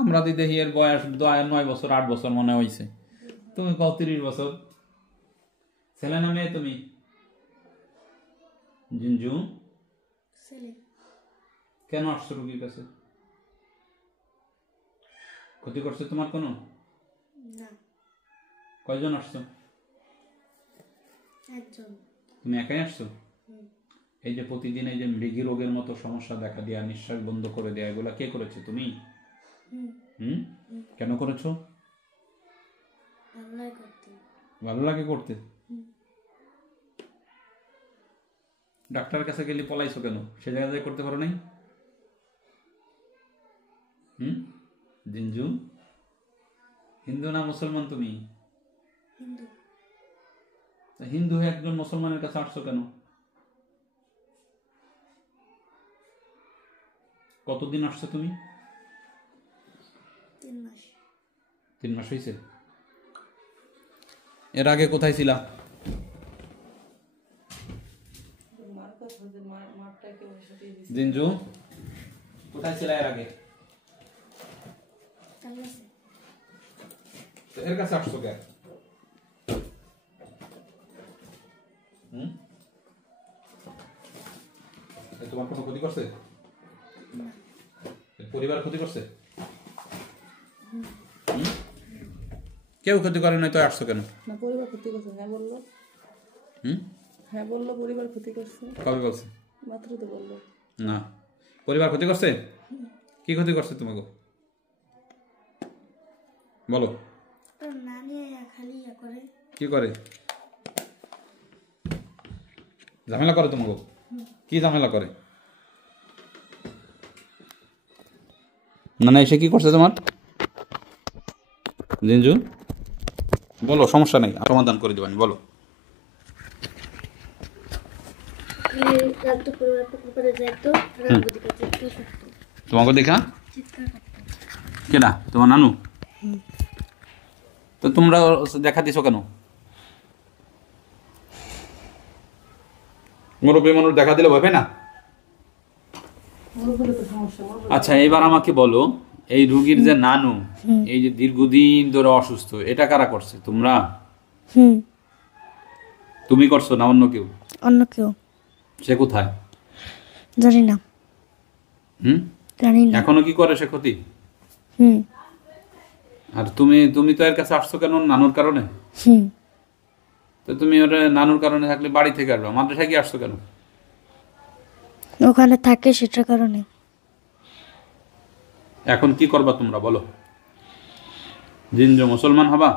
আমরা তো দেখি এর বয়স 9 বছর 8 বছর মনে হয়েছে, তুমি কত 30 বছর। ছেলে না মেয়ে তুমি? জিঞ্জু কেন আসছো রুগীর কাছে? ক্ষতি করছে তোমার কোনো? কয়জন আসছো? তুমি একাই আসছো? এই যে প্রতিদিন এই যে মৃগী রোগের মতো সমস্যা দেখা দেয়া, নিঃশ্বাস বন্ধ করে দেয়া, এগুলা কে করেছে? তুমি? কেন করেছো? ভালো লাগে করতে। ডাক্তারের কাছে গেলে পলাইছো কেন? সে জায়গায় করতে পারো নাই? জিঞ্জু হিন্দু না মুসলমান তুমি? হিন্দু হয়ে একজন মুসলমানের কাছে আসছো কেন? কতদিন আসছো তুমি? 3 মাস হয়েছে। এর আগে কোথায় ছিলা? জিঞ্জু কোথায় ছিলা এর আগে? এর কাছে আসছো কেন? তোমার কোনো ক্ষতি করছে? পরিবার ক্ষতি করছে? কেউ ক্ষতি করে নাই তো আসছো কেন? না, পরিবার ক্ষতি করছে। হ্যাঁ বললো। হ্যাঁ বললো পরিবার ক্ষতি করছে। কবে বলছে? মাত্র তো বললো। না, পরিবার ক্ষতি করছে? কি ক্ষতি করছে তোমাকে বলো। কি করে? ঝামেলা করে তোমাকে? কি ঝামেলা করে? না এসে কি করছে তোমার? জিঞ্জু বলো, সমস্যা নেই, সমাধান করে দেবানি, বলো। তোমাকে দেখা কেনা তোমার নানু? তো তোমরা দেখা দিছো কেন? মুরব্বী মানুষ দেখা দিলে ভয় পায় না? আচ্ছা এবার আমাকে বলো, এই রুগীর যে নানু এই যে দীর্ঘদিন ধরে অসুস্থ, এটা কারা করছে? তোমরা? তুমি করছো না অন্য কেউ? অন্য কেউ। সে কোথায়? জানি না। জানি না। এখনো কি করে সে ক্ষতি? আর তুমি তো এর কাছে আসছো কেন? নানুর কারণে। তো তুমি ওর নানুর কারণে থাকলে বাড়ি থেকে আসবে, মাদ্রাসায় কি আসছো কেন? ওখানে থাকে সেটার কারণে। এখন কি করবা তোমরা বলো? জিঞ্জু মুসলমান হবা?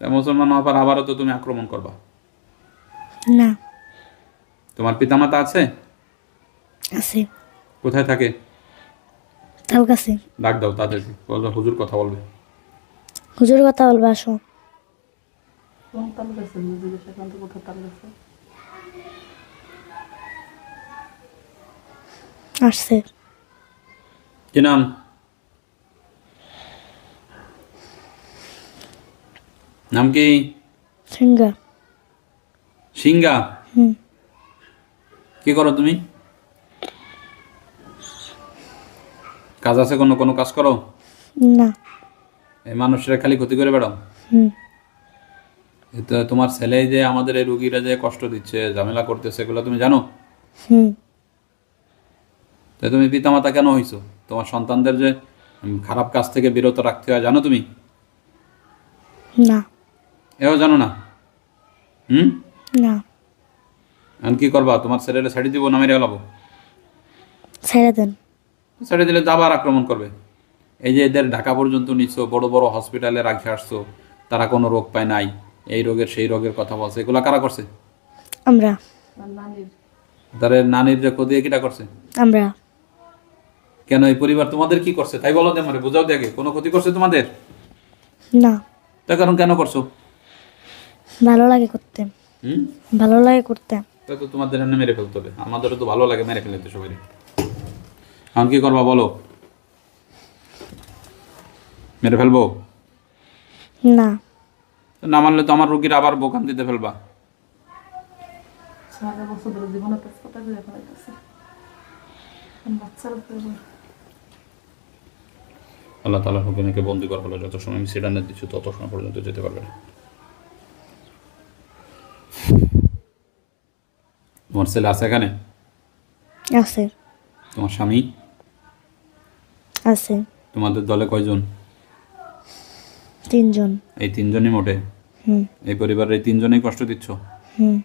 মুসলমান হবার আবারও তো তুমি আক্রমণ করবা। না। তোমার পিতামাতা আছে? আছে। কোথায় থাকে? তার কাছে। ডাক দাও তাদেরকে, বলবে হুজুর কথা বলবে। হুজুর কথা বলবে, আসো। আসছে। কি নাম? নাম কি? সিংহা। সিংহা? কি করো তুমি? কাজ আছে কোনো? কোনো কাজ করো না? এই মানুষরা খালি ক্ষতি করে বেড়াও। এটা তোমার ছেলে যে আমাদের এই রোগীরা যে কষ্ট দিচ্ছে, ঝামেলা করতেছে, এগুলো তুমি জানো? তাই তুমি পিতামাতা কেন হইছো? তোমার সন্তানদের যে খারাপ কাজ থেকে বিরত রাখতে হয়, জানো তুমি? না। এও জানো না? না। এখন কি করবা? তোমার ছেলেটা ছেড়ে দিব না মেরে ফেলাবো? ছেড়ে দেন। ছেড়ে দিলে তো আবার আক্রমণ করবে। এই যে এদের ঢাকা পর্যন্ত নিচ্ছ, বড় বড় হসপিটালে রাখে আসছো, তারা কোনো রোগ পায় নাই, এই রোগের সেই রোগের কথা বলছে, এগুলা কারা করছে? আমরা। তাদের নানির যে ক্ষতি কিটা করছে? আমরা। কেন এই পরিবার তোমাদের কি করছে তাই বলো, মানে বুঝাও দেখে। কোনো ক্ষতি করছে তোমাদের? না। তার কারণ কেন করছো? ভালো লাগে করতে। ভালো লাগে করতে। তাই তো তোমাদের এমনি মেরে ফেলতে হবে, আমাদেরও তো ভালো লাগে মেরে ফেলতে সবাই। এখন কি করবা বলো? মেরে ফেলবো? না। না মানলে তো আমার রোগীর আবার বোকান দিতে ফেলবা। আল্লাহ তাআলার হুকুমকে বন্দী করা হলো, যত সময় আমি সিডানে দিচ্ছি তত সময় পর্যন্ত যেতে পারবে না। তোমার ছেলে আছে এখানে? আছে তোমার স্বামী? আছে তোমাদের দলে কয়জন? 3 জন। এই 3 জনই মোটে? হুম এই পরিবারের এই 3 জনেই কষ্ট দিচ্ছ? হুম।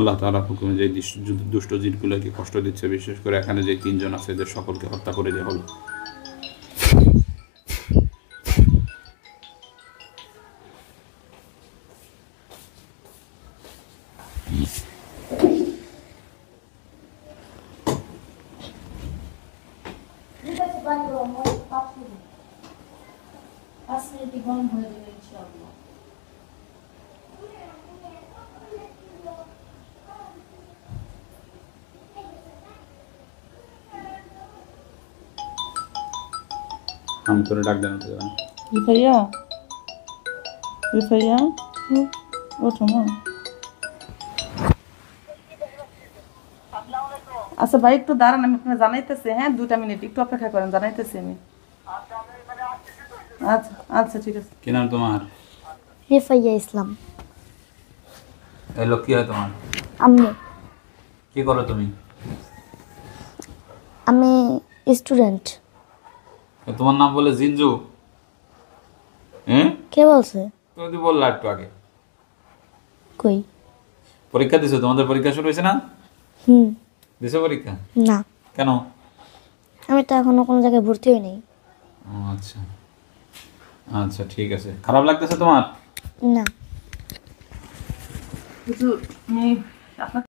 আল্লাহ তাআলার হুকুমে যে দুষ্ট জিনগুলোকে কষ্ট দিচ্ছে, বিশেষ করে এখানে যে 3 জন আছে এদের সকলকে হত্যা করে দেওয়া হলো। আমি তোরে ডাক দেন তো জানি। রিফাইয়া, রিফাইয়া, ওঠো মা। আচ্ছা ভাই একটু দাঁড়ান, আমি আপনাকে জানাইতেছি। হ্যাঁ 2টা মিনিট একটু অপেক্ষা করেন, জানাইতেছি আমি। আচ্ছা আচ্ছা ঠিক আছে। কি নাম তোমার? রিফাইয়া ইসলাম। এই লোক কি হয় তোমার? আম্মু। কি করো তুমি? আমি স্টুডেন্ট। তোমার নাম বলে জিনজু? হ্যাঁ, কে বলছে? তুমি তো বললা একটু আগে। কই? পরীক্ষা দিছো? তোমাদের পরীক্ষা শুরু হয়েছে না? হুম। দিছো পরীক্ষা? না, কেন? আমি তো এখনো কোনো জায়গায় ভর্তি হই নাই। ও আচ্ছা আচ্ছা, ঠিক আছে। খারাপ লাগতেছে তোমার? না। হুজুর, আমি আপনার